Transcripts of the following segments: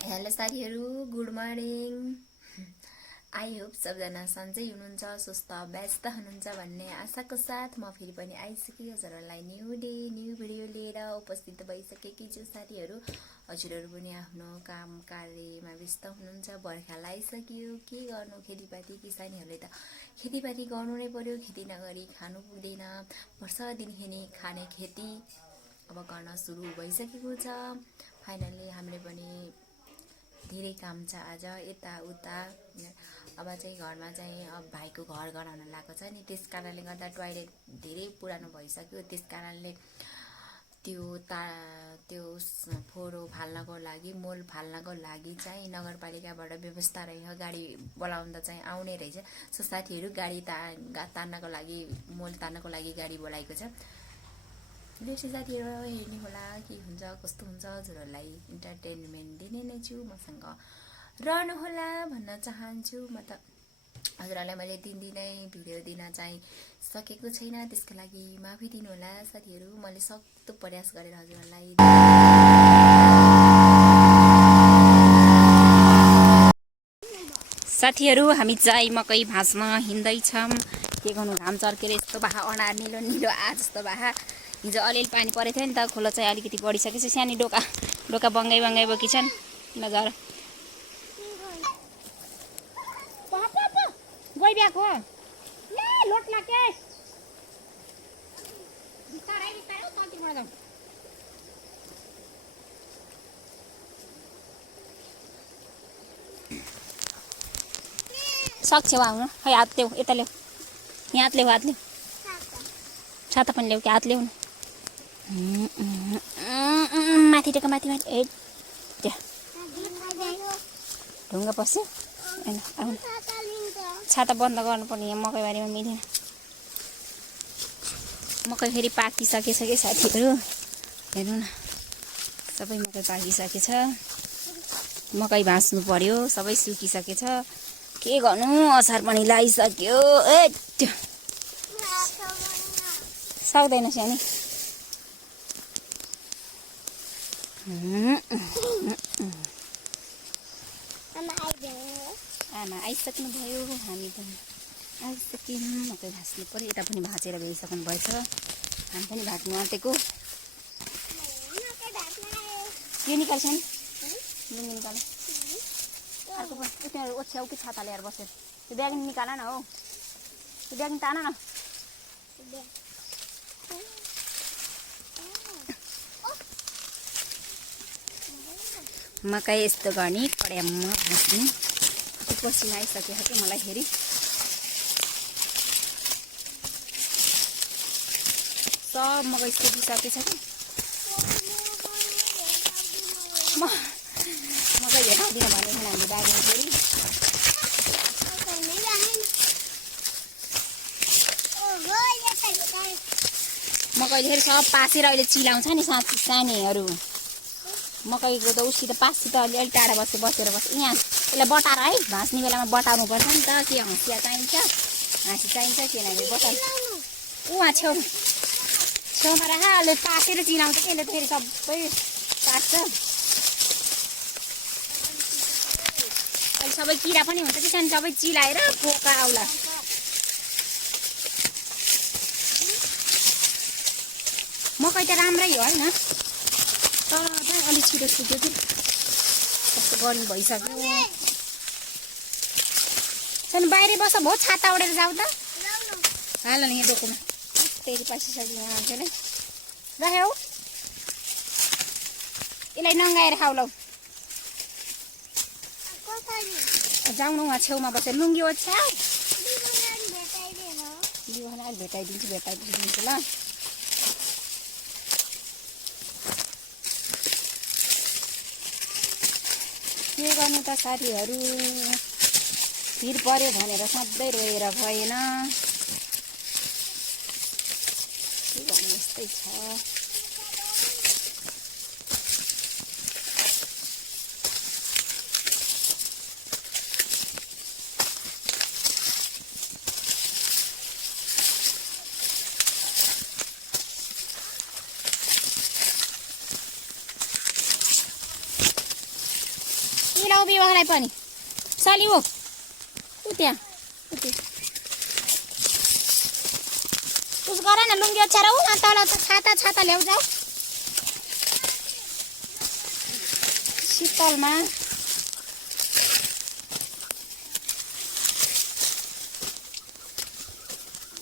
Hello साथीहरू, good morning. I hope सबजना सन्चै हुनुहुन्छ, स्वस्थ व्यस्त हुनुहुन्छ भन्ने आशाको साथ म फेरि पनि आइसकेँ हजुरहरूलाई न्यू डे न्यू भिडियो लिएर उपस्थित भइसकेकी छु साथीहरू। हजुरहरू पनि आफ्नो काम कार्यमा व्यस्त हुनुहुन्छ। बर्खा लगाइसक्यो, के गर्नु, खेतीपाती किसानीहरूले त खेतीपाती गर्नु नै पर्यो। खेती नगरी खानु पुग्दैन। वर्षदिनखेरि खाने खेती अब गर्न सुरु भइसकेको छ। फाइनल्ली हामीले पनि धेरै काम छ आज यताउता। अब चाहिँ घरमा चाहिँ अब भाइको घर गराउन लागेको छ नि, त्यस कारणले गर्दा टोयलेट धेरै पुरानो भइसक्यो। त्यस कारणले त्यो फोहोर फाल्नको लागि, मोल फाल्नको लागि चाहिँ नगरपालिकाबाट व्यवस्था रहेछ। गाडी बोलाउँदा चाहिँ आउने रहेछ। सो साथीहरू, गाडी तान्नको लागि, मोल तान्नको लागि गाडी बोलाएको छ। बेसी साथीहरू हेर्ने होला के हुन्छ कस्तो हुन्छ, हजुरहरूलाई इन्टरटेनमेन्ट दिने नै छु। मसँग रहनुहोला भन्न चाहन्छु। म त हजुरहरूलाई मैले दिनै भिडियो दिन चाहिँ सकेको छैन, त्यसको लागि माफी दिनुहोला साथीहरू। मैले सक्दो प्रयास गरेर हजुरहरूलाई साथीहरू, हामी चाहिँ मकै भाँच्न हिँड्दैछौँ। के गर्नु, घाम चर्केर यस्तो बाहा अनार निलो निलो आज जस्तो बाहा। हिजो अलिअलि पानी परेको थियो नि त, खोला चाहिँ अलिकति बढिसकेछ। सानो डोका बङ्गाइ बोकी छन्। नगर गइ बिहाको लोट्ला के बिस्तारै तन्तिरबाट जाउँ। सक्छ वा आउनु, खै हात ल्याऊ, यता ल्याऊ, यहाँ हात ल्याऊ, छाता पनि ल्याऊ कि हात ल्याउनु। माथि टेक माथि ए त्यहाँ ढुङ्गा पस्यो। होइन आउनु, छाता बन्द गर्नुपर्ने। यहाँ मकैबारीमा मिलेन। मकै फेरि पाकिसकेछ कि साथीहरू, हेर्नु न, सबै मकै पाकिसकेछ। मकै भाँच्नु पर्यो, सबै सुकिसकेछ। के गर्नु, असार पनि लगाइसक्यो। ए सक्दैन सानी। आमा आइसक्नु भयो। हामी पनि आइसक्यौँ। मकै भाँच्नु पर्यो। यता पनि भाँचेर भइसक्नु भएछ। हामी पनि भाँच्नु आँटेको। यो निकाल्छ नि, लुङ्गी निकाल। अर्को पनि ओछ्याउ कि छाता ल्याएर बसेर त्यो ब्याग निकाल न हौ, त्यो ब्याग तान न। मकै यस्तो गर्ने, कड्याममा भाँच्ने। पसिना आइसकेको थियो मलाई फेरि। सब मकै सुकिसकेछ कि मकै भेटाउँदिनँ भनेको थिएन हामीले बारीमा फेरि। मकैले फेरि सब पासेर अहिले चिलाउँछ नि सानीहरू। मकैको त उसित पासी त अलिअलि टाढा बसेर बस। यहाँ यसलाई बटाएर है, भाँच्ने बेलामा बटाउनु पर्छ नि त। के हँसिया चाहिन्छ, हाँसी चाहिन्छ, किनभने बटाउ उहाँ छेउमा राख। अहिले पासेर चिलाउँछ कि यसले त फेरि सबै पास्छ। अहिले सबै किरा पनि हुन्छ कि सानो, सबै चिलाएर पोका आउला। मकै त राम्रै हो होइन, तर चाहिँ अलिक छिटो सुक्यो कि कस्तो गर्मी भइसक्यो। सानो बाहिरै बस भयो, छाता ओढेर जाऊ त। हाल नि यहाँ डोकोमा फेरि पासिसक्यो। यहाँ मान्छेले राख्यौ, यसलाई नङ्गाएर खाऊ। लौ जाउँ न, उहाँ छेउमा बसेर लुङ्गी ओछ्याउ। बिहान अहिले भेटाइदिन्छु ल। के गर्नु त साथीहरू, भिड पर्यो भनेर सधैँ रोएर भएन। के गर्नु, यस्तै छ। मिलाऊ विवाहलाई पनि साली हो उ त्यहाँ उस गर न लुङ्गी ओछ्याएर उ तल छाता ल्याउ जाऊ शीतलमा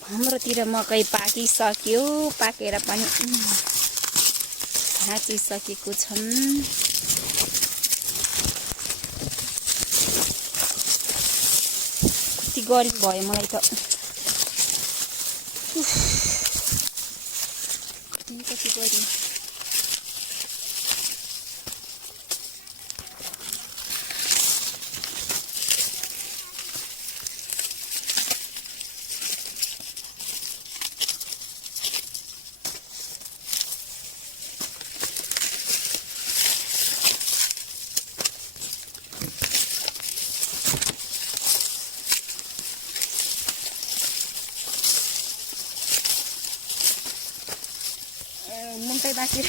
हाम्रोतिर मकै पाकिसक्यो पाकेर पनि भाँचिसकेको छन् कति गरिब भयो मलाई त कति गरिब मुन्टै बाँचेर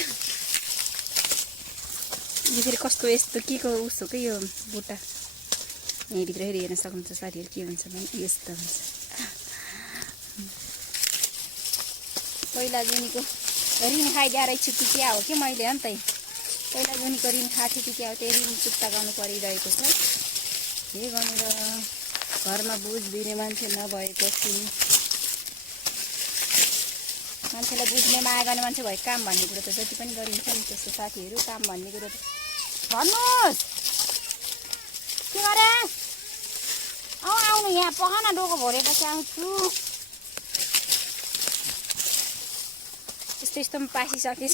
यो फेरि कस्तो यस्तो के को उस हो कि यो बुट्टा यहीँभित्र फेरि हेर्न सक्नुहुन्छ साथीहरू के हुन्छ भने यस्तो हुन्छ पहिला जुनीको ऋण खाइदिएर छुट्टी हो कि मैले अन्त पहिला जुनीको ऋण खाएको थियो क्या हो त्यो ऋण चुक्ता गर्नु परिरहेको छ के गर्नु र घरमा बुझिदिने मान्छे नभएपछि मान्छेलाई बुझ्ने माया गर्ने मान्छे भएको काम भन्ने कुरो त जति पनि गरिन्छ नि त्यस्तो साथीहरू काम भन्ने कुरो भन्नुहोस् के गरे आउनु यहाँ पखान डोको भरेपछि आउँछु यस्तो यस्तो पासिसकेछ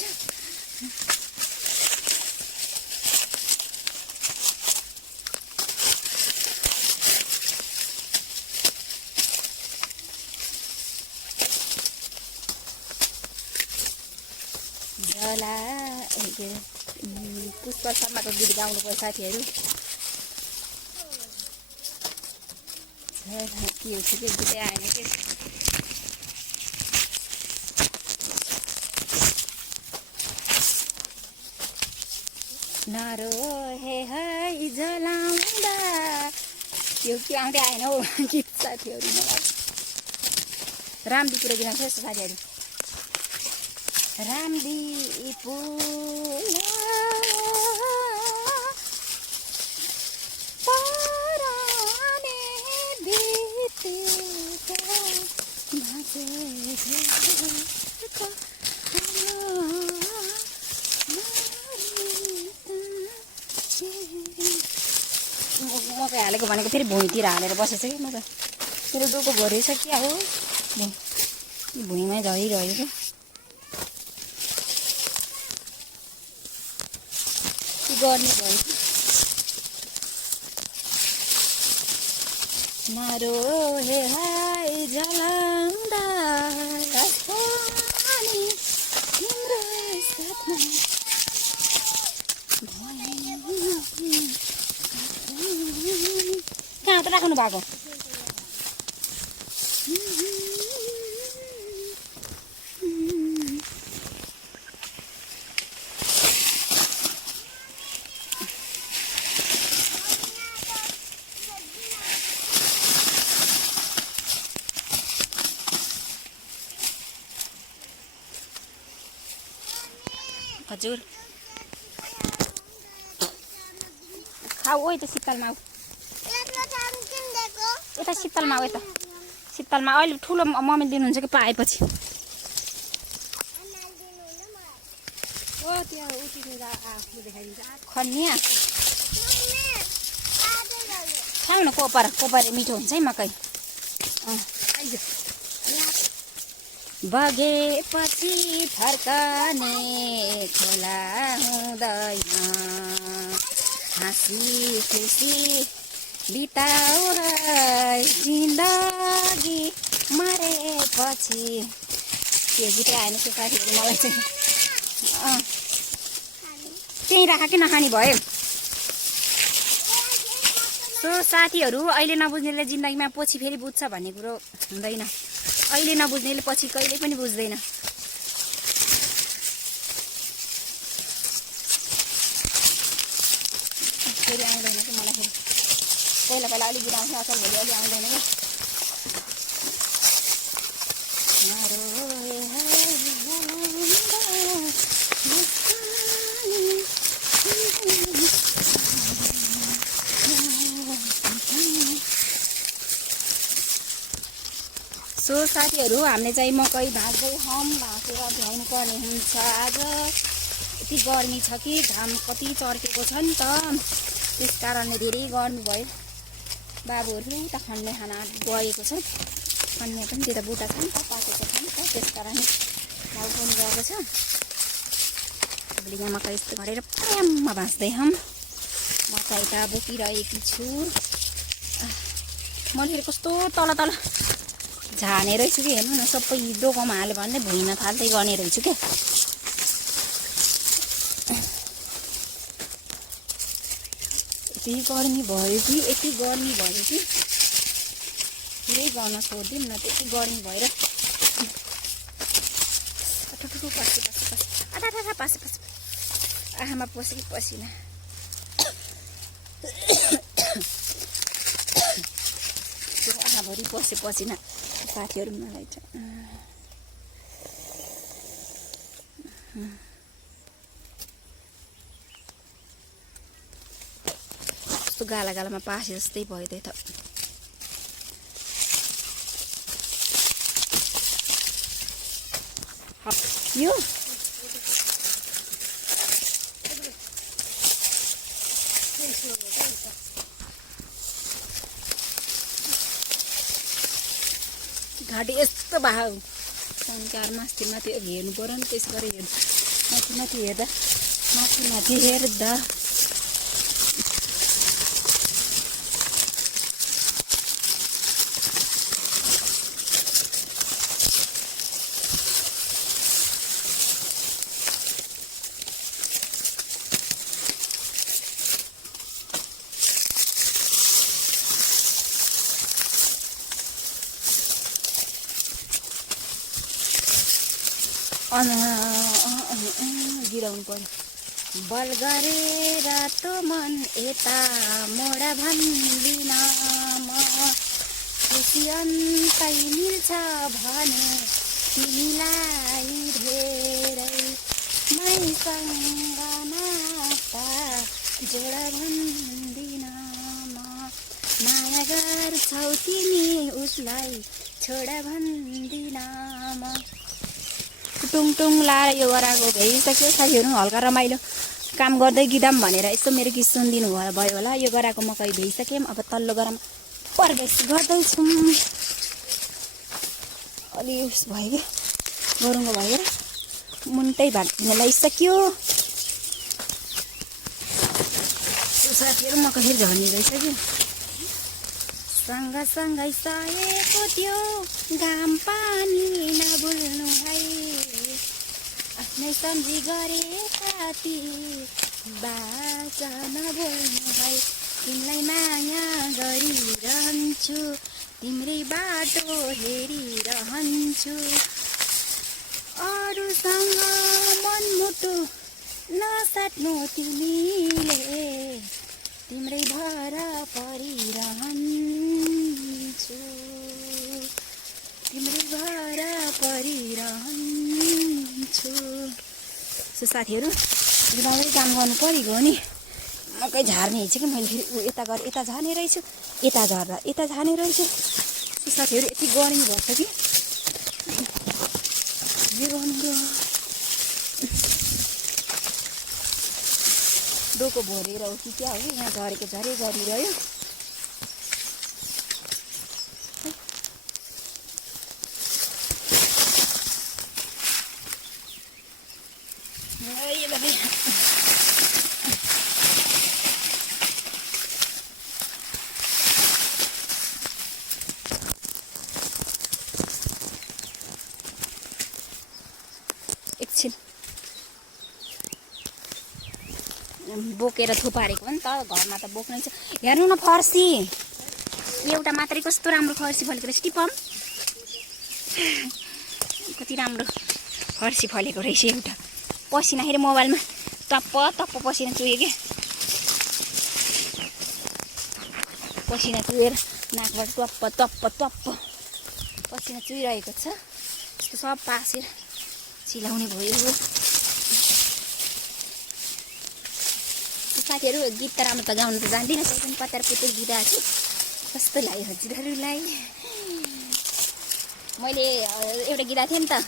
झला पुष्प शर्माको गीत गाउनु पर्छ साथीहरू के हो कि गीतै आएन कि नारो हे है जलाउँदा यो के आउँदै आएन हौ गीत साथीहरू मलाई रामदीपुर गीत आउँछ यस्तो साथीहरू रामदी पुला पराने बितेका भाँचेका मकै हालेको भनेको फेरि भुइँतिर हालेर बसेछ कि म त मेरो डोको भरेछ क्या हो भुइँमै झरिरह्यो क्या गर्ने भयो मारो हे हाय जलाउँदा तिम्रो साथमा कहाँ त राख्नु भएको हजुर खाऊ ओ यता शीतलमा आऊ यता शीतलमा आऊ यता शीतलमा अहिले ठुलो मम्मी दिनुहुन्छ कि पाएपछि खनिया खाऊ न कोपर मिठो हुन्छ है मकै बगेपछि फर्कने खोला हुँदैन हाँसी खुसी बिताउ है जिन्दगी मरेपछि त्यो गीतै आएन त्यो साथीहरू मलाई चाहिँ त्यहीँ राख कि नखाने भयो सो साथीहरू अहिले नबुझ्नेले जिन्दगीमा पछि फेरि बुझ्छ भन्ने कुरो हुँदैन अहिले नबुझ्नेले पछि कहिले पनि बुझ्दैन फेरि आउँदैन कि मलाई फेरि पहिला पहिला अलिक आउँथ्यो अचल भोलि अलि आउँदैन क्या सो साथीहरू हामीले चाहिँ मकै भाँच्दैछौँ भाँचेर भ्याउनु पर्ने हुन्छ आज यति गर्मी छ कि घाम कति चर्केको छ नि त त्यस कारणले धेरै गर्मी भयो बाबुहरू उता खन्ने खाना गएको छ खन्ने पनि त्यता बुटा छ नि त पाकेको छ नि त त्यस कारणले भाउ पनि गएको छ अहिले यहाँ मकै यस्तो गरेर प्रेममा भाँच्दैछौँ म चाहिँ यता बोकिरहेकी छु मैले फेरि कस्तो तल तल झाने रहेछु कि हेर्नु न सबै डोकोमा हाल्यो भने भुइँन थाल्दै गर्ने रहेछु क्या यति गर्मी भयो कि पुरै गर्न छोडिदिउँ न त्यति गर्मी भएर आँखामा पसी पसिना आँखाभरि पसे पसिना साथीहरू मलाई चाहिँ कस्तो गाला गालामा पासे जस्तै भयो त्यही त यो घाँटी यस्तो भाउ संसार माथि माथि हेर्नु पर्यो नि त्यस गरेर हेर्नु माथि हेर्दा गिराउनु पर्यो बल गरेर त मन यता मोडा भन्दिन म खुसी अन्तै मिल्छ भने तिमीलाई धेरै मैसँग नाता जोडा भन्दिन म माया गर्छौ तिमी उसलाई छोडा भन्दिन म टुङटुङ लाएर यो गराएको भइसक्यो साथीहरू हल्का रमाइलो काम गर्दै गीदाम भनेर यस्तो मेरो गीत सुनिदिनु भयो होला यो गराएको मकै भइसक्यौँ अब तल्लो गरामा प्रवेश गर्दैछौँ अलि उस भयो कि गरुङ्गो भयो मुन्टै भाँच्न लगाइसक्यो साथीहरू मकै फेरि झर्ने रहेछ कि सँगसँगै सहेको त्यो घाम पानी नभुल्नु है आफ्नै सम्झी गरेका ती बाचा नबोल्नु है तिमीलाई माया गरिरहन्छु तिम्रै बाटो हेरिरहन्छु अरूसँग मनमुटु नसाट्नु तिमीले तिम्रै भर परिरहन्छु तिम्रै भर परिरहन्छु सो साथीहरू गाउँमै काम गर्नु परेको हो नि मकै झार्ने हिँड्छु कि मैले फेरि यता गरेर यता झार्ने रहेछु यता झर्दा यता झार्ने रहेछु सो साथीहरू यति गर्मी भएछ कि के गर्नु डोको भरेर हो कि क्या हो कि यहाँ झरेको झरे गरिरह्यो एकछिन बोकेर थुपारेको हो नि त घरमा त बोक्नै छ हेर्नु न फर्सी एउटा मात्रै कस्तो राम्रो फर्सी फलेको रहेछ टिपम कति राम्रो फर्सी फलेको रहेछ एउटा पसिना फेरि मोबाइलमा टप्प टप्प पसिना चुयो क्या पसिना चुहेर नाकबाट टप्प टप्प टप्प पसिना चुहिरहेको छ। यस्तो सब पासेर सिलाउने भयो। साथीहरू गीत त राम्रो त गाउनु त जान्दिनँ, तर पनि पतार पुतुर गीतहरू छु कस्तो लाग्यो हजुरहरूलाई। मैले एउटा गीत थिएँ नि त,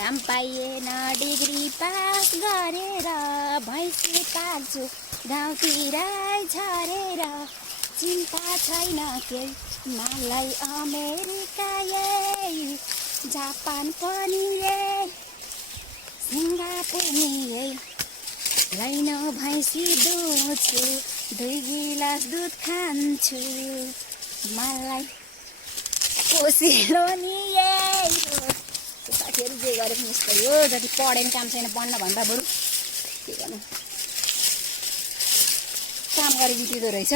काम पाइएन डिग्री पास गरेर भैँसी पाल्छु गाउँतिर झरेर, चिन्ता छैन केही मलाई अमेरिका यही जापान पनि यही सिङ्गापुर नि यही, लैन भैँसी दुहुन्छु 2 गिलास दुध खान्छु मलाई पोसिलो नि यही हो। साथीहरू जे गरे पनि यस्तै हो, जति पढेन काम छैन पढ्न भन्दा बरु के गर्नु काम गरे जितिँदो रहेछ।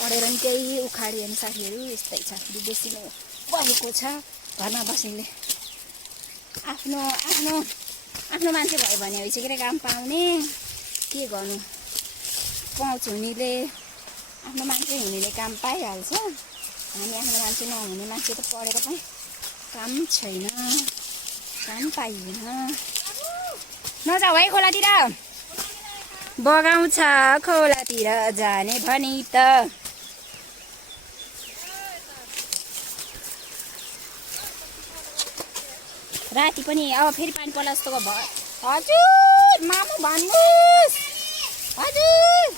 पढेर नि केही उखाडिएन साथीहरू, यस्तै छ। विदेशी नै पढेको छ, घरमा बस्नेले आफ्नो आफ्नो आफ्नो मान्छे भयो भने भइसकेर काम पाउने, के गर्नु पाउँछ हुनेले आफ्नो मान्छे हुनेले काम पाइहाल्छ। हामी आफ्नो मान्छे नहुने मान्छे त पढेर पनि काम छैन, काम पाइएन। नजाऊ है खोलातिर, बगाउँछ खोलातिर जाने भनी त। राति पनि अब फेरि पानी पर्ला जस्तो भयो। हजुर मामु भन्नुहोस्, हजुर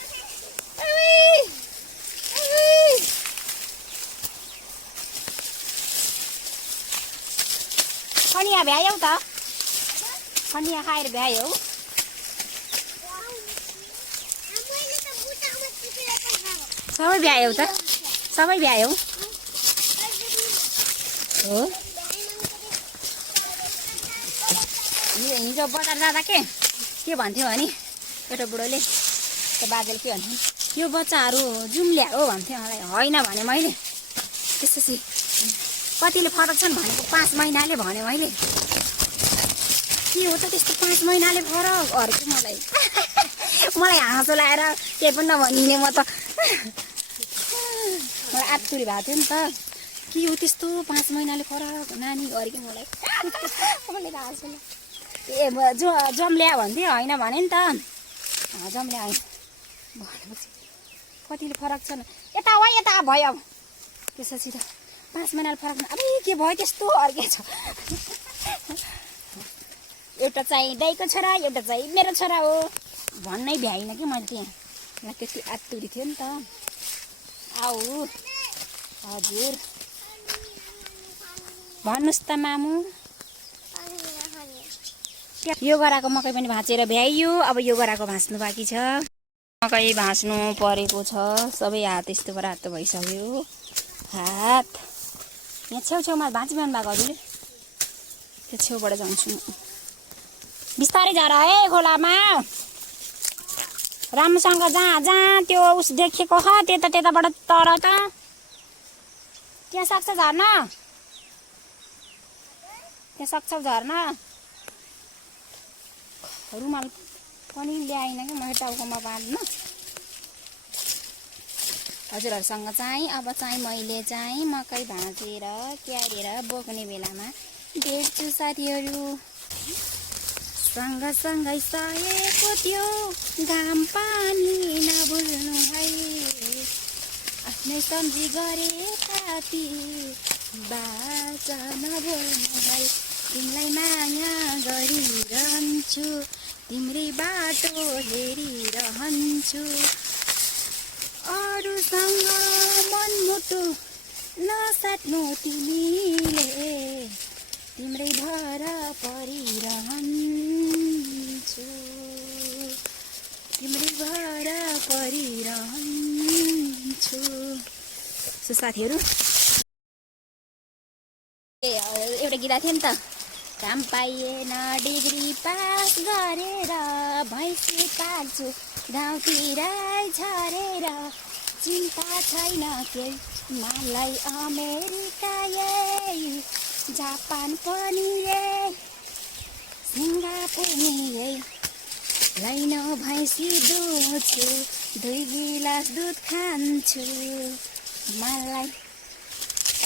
खनिया भ्यायौ त, खनिया खाएर भ्यायो। सबै भ्यायौ त, सबै भ्यायौ हो। हिजो बजार जाँदा के भन्थ्यो भने एउटा बुढोले, त्यो बाजेले के भन्थ्यो, यो बच्चाहरू जुम्ल्या हो भन्थ्यो मलाई। होइन भने मैले त्यसपछि कतिले फरक छन् भनेको 5 महिनाले भने मैले, के हो त त्यस्तो 5 महिनाले फरक अरे के मलाई मलाई हाँसो लाएर केही पनि नभनिने म त मलाई आत्तुरी भएको थियो नि त, के हो त्यस्तो 5 महिनाले फरक नानी अरे के मलाई मैले हाँसो ए जम्ल्या भन्थ्यो। होइन भने नि त जम्ल्या होइन भनेपछि कतिले फरक छन्, यता वा यता भयो। अब त्यसपछि त 5 महिनाले फरक अब के भयो त्यस्तो अर्कै छ। एउटा चाहिँ दाइको छोरा, एउटा चाहिँ मेरो छोरा हो भन्नै भ्याइन कि मैले त्यहाँ, मलाई त्यति आत्तुरी थियो नि त। आऊ हजुर भन्नुहोस् त मामु। यो गराको मकै पनि भाँचेर भ्याइयो, अब यो गराको भाँच्नु बाँकी छ। मकै भाँच्नु परेको छ, सबै हात यस्तो रातो भइसक्यो। हात यहाँ छेउछेउमा भाँचिरहनु भएको हजुरले, त्यो छेउबाट जान्छु म। बिस्तारै झर है खोलामा, राम्रोसँग जहाँ त्यो उस देखेको छ त्यताबाट तर त त्यहाँ सक्छ झर्न, त्यहाँ सक्छौ झर्न। रुमाल पनि ल्याइन कि मैले टाउकोमा बाँध्न। हजुरहरूसँग चाहिँ अब चाहिँ मैले चाहिँ मकै भाँचेर क्यारेर बोक्ने बेलामा भेट्छु साथीहरू। सँगसँगै सहेको त्यो घाम पानी नभुल्नु है, आफ्नै सम्झी गरेका ती बाचा नभुल्नु है। तिमीलाई माया गरिरहन्छु, तिम्रै बाटो हेरिरहन्छु, अरूसँग मनमुटु नसाट्नु तिमीले, तिम्रै भर परिरहन्छु, तिम्रै भर परिरहन्छु। सो साथीहरू एउटा गीत थियो नि त, काम पाइएन डिग्री पास गरेर भैँसी पाल्छु गाउँतिर झरेर, चिन्ता छैन केही मलाई अमेरिका यही जापान पनि यही सिङ्गापुर नि यही, लैन भैँसी दुहुन्छु 2 गिलास दुध खान्छु मलाई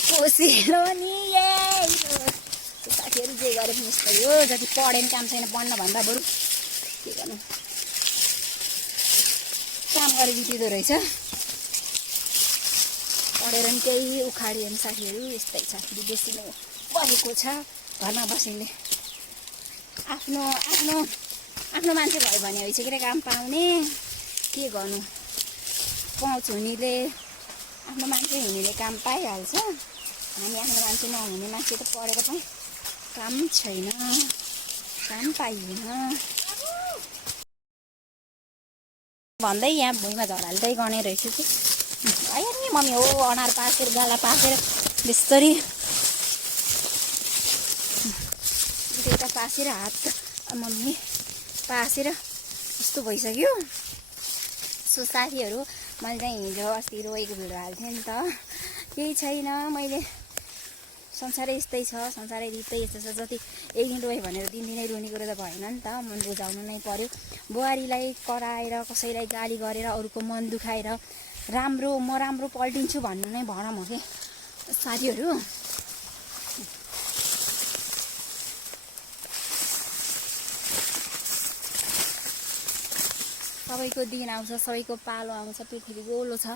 पोसिलो नि साथीहरू जे गरे पनि यस्तै हो जति पढे पनि काम छैन पढ्न भन्दा बरु के गर्नु काम गरे बितिँदो रहेछ पढेर पनि केही उखाडिएन साथीहरू यस्तै छ विदेशी नै भएको छ घरमा बसिने आफ्नो आफ्नो आफ्नो मान्छे भयो भने भइसकेर काम पाउने के गर्नु पाउँछ हुनेले आफ्नो मान्छे हुनेले काम पाइहाल्छ हामी आफ्नो मान्छे नहुने मान्छे त पढेर पनि काम छैन काम पाइएन भन्दै यहाँ भुइँमा झराल्दै गर्ने रहेछ कि आयो नि मम्मी हो अनार पाकेर गाला पाकेर बिस्तारी त्यता पासेर हात मम्मी पासेर यस्तो भइसक्यो सो साथीहरू मैले चाहिँ हिजो अस्ति रोएको भिडियो हाल्थेँ नि त केही छैन मैले संसारै यस्तै छ संसारै रित्तै यस्तो छ जति एक दिन रोएँ भनेर 3 दिनै रुने कुरो त भएन नि त मन बुझाउनु नै पर्यो बुहारीलाई कराएर कसैलाई गाली गरेर अरूको मन दुखाएर राम्रो म राम्रो पल्टिन्छु भन्नु नै भन म के साथीहरू सबैको दिन आउँछ सबैको पालो आउँछ पृथ्वी गोलो छ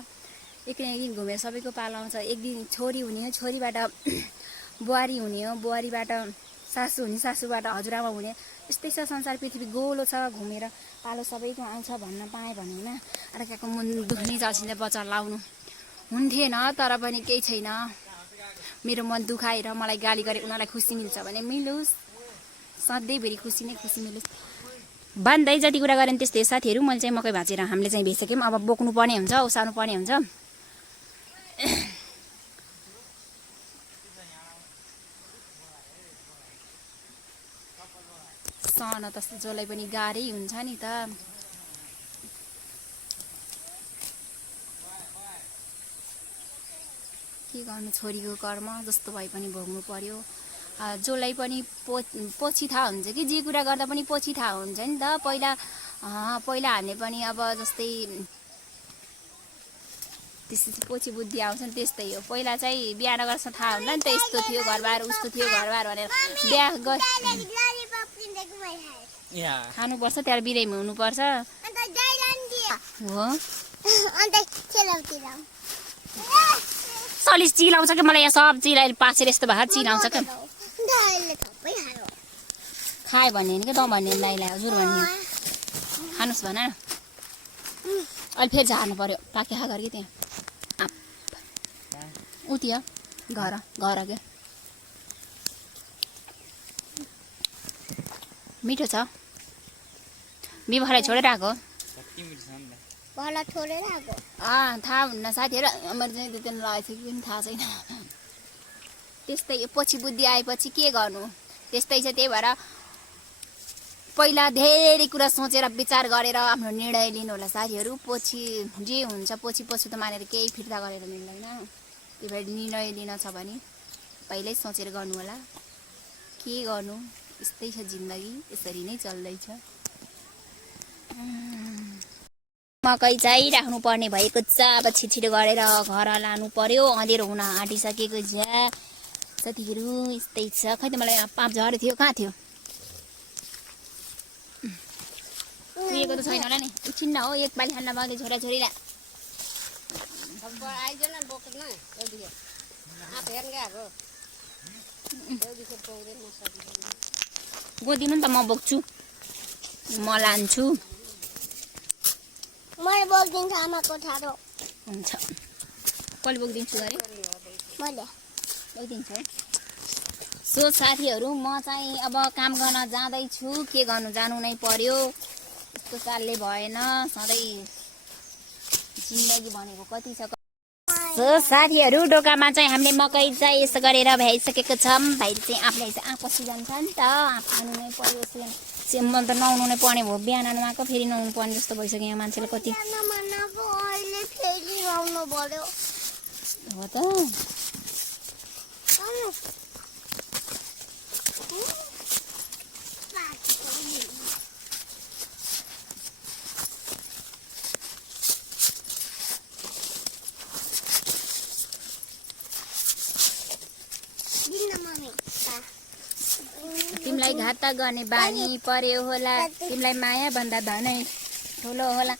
एक दिन घुमेर सबैको पालो आउँछ एक दिन छोरी हुने हो छोरीबाट बुहारी हुने हो बुहारीबाट सासू हुने सासूबाट हजुरआमा हुने यस्तै छ संसार पृथ्वी गोलो छ घुमेर पालो सबैको आउँछ भन्न पाएँ भने होइन अर्काको मन दुख्ने जल्सिँदै बच्चा लाउनु हुन्थेन तर पनि केही छैन मेरो मन दुखाएर मलाई गाली गरे उनीहरूलाई खुसी मिल्छ भने मिलोस् सधैँभरि खुसी नै खुसी मिलोस् भन्दै जति कुरा गरेँ त्यस्तै साथीहरू मैले चाहिँ मकै भाँचेर हामीले चाहिँ भइसक्यौँ अब बोक्नु पर्ने हुन्छ ओसार्नु पर्ने हुन्छ सहन त जसलाई पनि गाह्रै हुन्छ नि त के गर्नु छोरीको कर्म जस्तो भए पनि भोग्नु पर्यो जसलाई पनि पछि थाहा हुन्छ कि जे कुरा गर्दा पनि पछि थाहा हुन्छ नि त पहिला हामीले पनि अब जस्तै त्यसपछि पछि बुद्धि आउँछ नि त्यस्तै हो पहिला चाहिँ बिहा नगर्छ थाहा हुन्छ नि त यस्तो थियो घरबार उस्तो थियो घरबार भनेर बिहा खानुपर्छ त्यहाँ बिरामी हुनुपर्छ हो सलिस चिलाउँछ कि मलाई यहाँ सब चिलाइ पासेर यस्तो भएर चिलाउँछ क्या खायो भन्ने क्या त भन्ने नाइलाई हजुर भन्ने खानुहोस् भन अहिले फेरि झार्नु पर्यो पाके खा गरे कि त्यहाँ उतियो घर क्या मिठो छ बिबालाई छोडेर आएको थाहा हुन्न साथीहरू मैले चाहिँ त्यो लगाएको थियो कि पनि थाहा छैन त्यस्तै पछि बुद्धि आएपछि के गर्नु त्यस्तै छ त्यही भएर पहिला धेरै कुरा सोचेर विचार गरेर आफ्नो निर्णय लिनु होला साथीहरू पछि जे हुन्छ पछि त मानेर केही फिर्ता गरेर मिल्दैन त्यही भएर निर्णय लिन छ भने पहिल्यै सोचेर गर्नु होला के गर्नु यस्तै छ जिन्दगी यसरी नै चल्दैछ मकै चाहिँ राख्नु पर्ने भएको छ अब छिटो गरेर घर लानु पर्यो अँधेरो हुन आँटिसकेको छ साथीहरू यस्तै छ खै त मलाई पाप झरेको थियो कहाँ थियो पुगेको त छैन होला नि एकछिन न हो एक पालि खान्न पाउने छोराछोरीलाई गोदिनु नि त म बोक्छु म लान्छु मैले बोकिदिन्छु आमाको ठाडो हुन्छ कसले बोकिदिन्छु अरे मैले बोकिदिन्छु है सो साथीहरू म चाहिँ अब काम गर्न जाँदैछु के गर्नु जानु नै पर्यो यस्तो चालले भएन सधैँ जिन्दगी भनेको कति छ सो साथीहरू डोकामा चाहिँ हामीले मकै चाहिँ यसो गरेर भ्याइसकेको छौँ भाइ चाहिँ आफूले चाहिँ आँप सिजन छ नि त आँप खानु नै पर्यो म त नुहाउनु नै पर्ने भयो बिहान नुहाएको फेरि नुहाउनु पर्ने जस्तो भइसक्यो यहाँ मान्छेले कति हो त घात गर्ने बानी पर्यो होला तिमीलाई माया भन्दा धनै ठुलो होला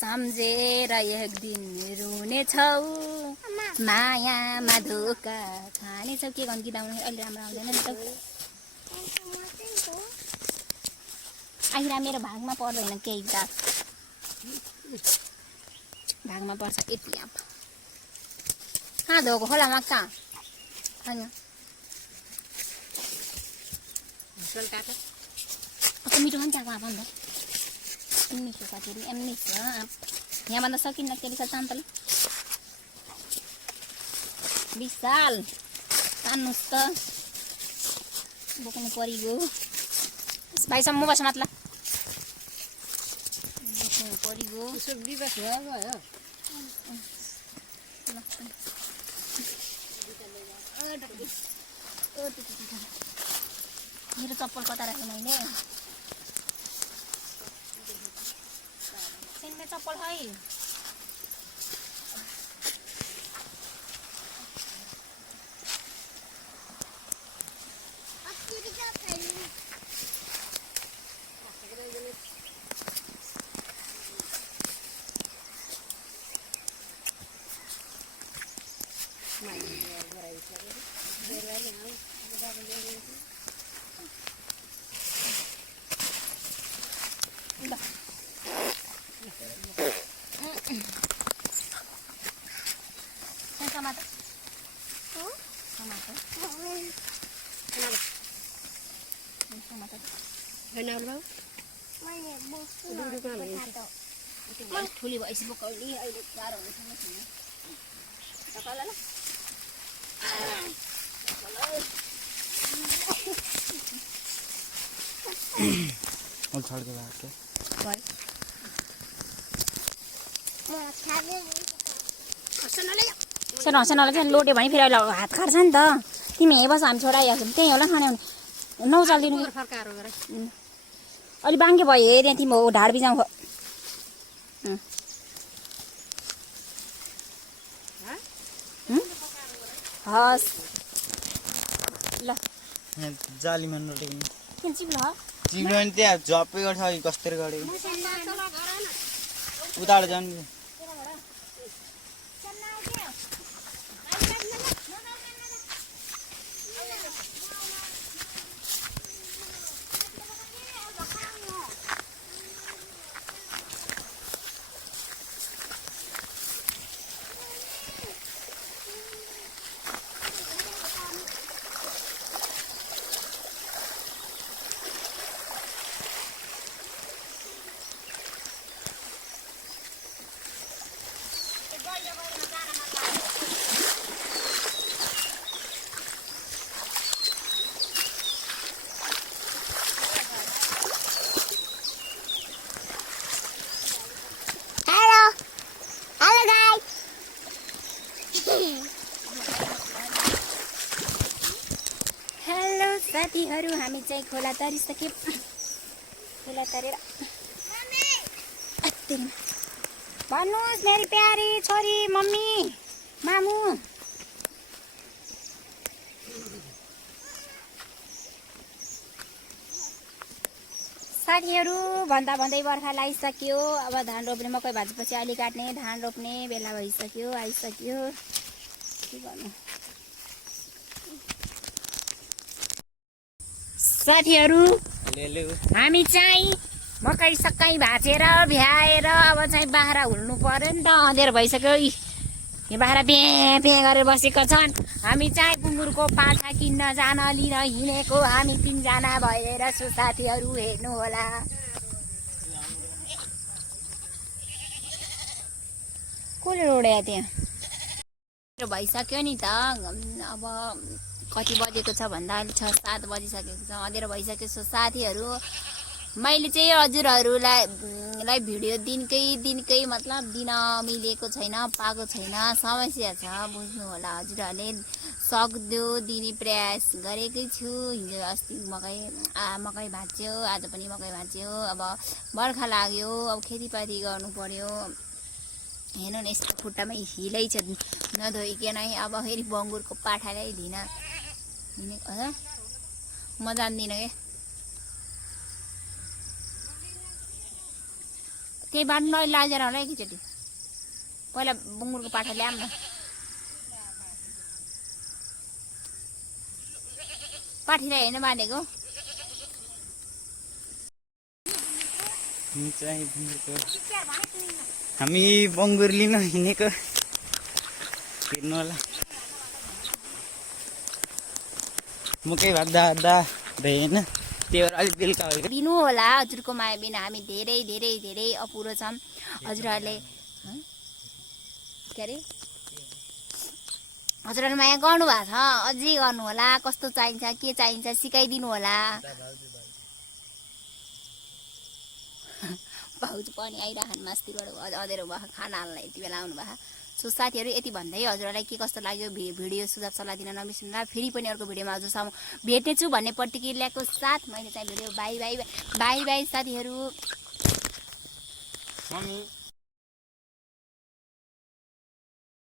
सम्झेर एक दिन रुने छौ मायामा धोका खाने छौ के गर्नु गीत आउनु अहिले राम्रो आउँदैन नि त आखिर मेरो भागमा पर्दैन केही त भागमा पर्छ यति अब कहाँ धोको खोलामा कहाँ होइन मिठो पनि चाहिएको भन्दा मिठो कतिले मिठो यहाँ भन्दा सकिन्न त्यसले छ चान्तले विशाल तान्नुहोस् त बोक्नु परिगयो भाइसम्म बस मतलब बोक्नु परिगयो मेरो चप्पल कता राखेँ मैले चप्पल है ठुली भएपछि बोकाउली अहिले गाह्रो हुन्छ हँसेनलाई लोट्यो भने फेरि अहिले हात काट्छ नि त तिमी यहीँ बस हामी छोरा आइहाल्छौँ त्यहीँ होला खाने भने नौ चलिदिनु अलि बाङ्गे भयो हेरे तिमी हो ढाड बिजाउँ हस् ल जालीमा नटेक्नु किन चिप्लो चिप्लो भने त्यहाँ झप्पै गर्छ अघि कस्तरी गरेको उताबाट जानु साथीहरू हामी चाहिँ खोला तरिसक्यौँ खोला तरेर भन्नुहोस् मेरी प्यारी छोरी मम्मी मामु साथीहरू भन्दा भन्दै बर्खा लागिसक्यो अब धान रोप्ने मकै भाजेपछि अलि काट्ने धान रोप्ने बेला भइसक्यो आइसक्यो के गर्नु साथीहरू हामी चाहिँ मकै सकै भाँचेर भ्याएर अब चाहिँ बाख्रा हुल्नु पर्यो नि त अँधेर भइसक्यो यो बाख्रा भ्याँ भ्याँ गरेर बसेको छन् हामी चाहिँ गुङ्गुरको पाठा किन्न जान लिन हिँडेको हामी 3 जना भएर छु साथीहरू हेर्नु होला कसले रोड्या त्यहाँ भइसक्यो नि त अब कति बजेको छ भन्दा अहिले 6-7 बजिसकेको छ अँधेर भइसकेको छ साथीहरू मैले चाहिँ हजुरहरूलाई भिडियो दिनकै मतलब दिन मिलेको छैन पाएको छैन समस्या छ बुझ्नु होला हजुरहरूले सक्दो दिने प्रयास गरेकै छु हिजो अस्ति मकै भाँच्यो आज पनि मकै भाँच्यो अब बर्खा लाग्यो अब खेतीपाती गर्नु पर्यो हेर्नु न यस्तो खुट्टामै हिलै छ नधोइकन अब फेरि बङ्गुरको पाठालाई दिन म जान्दिनँ के त्यही बाँड्नु अहिले लागेर होला एकैचोटि पहिला बुङ्गुरको पाठा ल्याऊँ न पाठीलाई होइन बाँधेको हामी बङ्गुर लिन हिँडेको हेर्नु होला मुकै भात होइन त्यही भएर अलिक बेलुका हो दिनु होला हजुरको माया बिना हामी धेरै धेरै धेरै अपुरो छौँ हजुरहरूले के अरे हजुरहरूले माया गर्नुभएको छ अझै गर्नु होला कस्तो चाहिन्छ के चाहिन्छ सिकाइदिनु होला भाउजू पनि आइरहनु मास्तिरबाट अँधेरो भयो खाना हाल्न यति बेला आउनु भयो सो साथीहरू यति भन्दै हजुरहरूलाई के कस्तो लाग्यो भिडियो सुझाव सल्लाह दिन नबिर्सनु फेरि पनि अर्को भिडियोमा हजुरसँग भेट्नेछु भन्ने प्रतिक्रियाको साथ मैले चाहिँ video by by by by साथीहरू मम्मी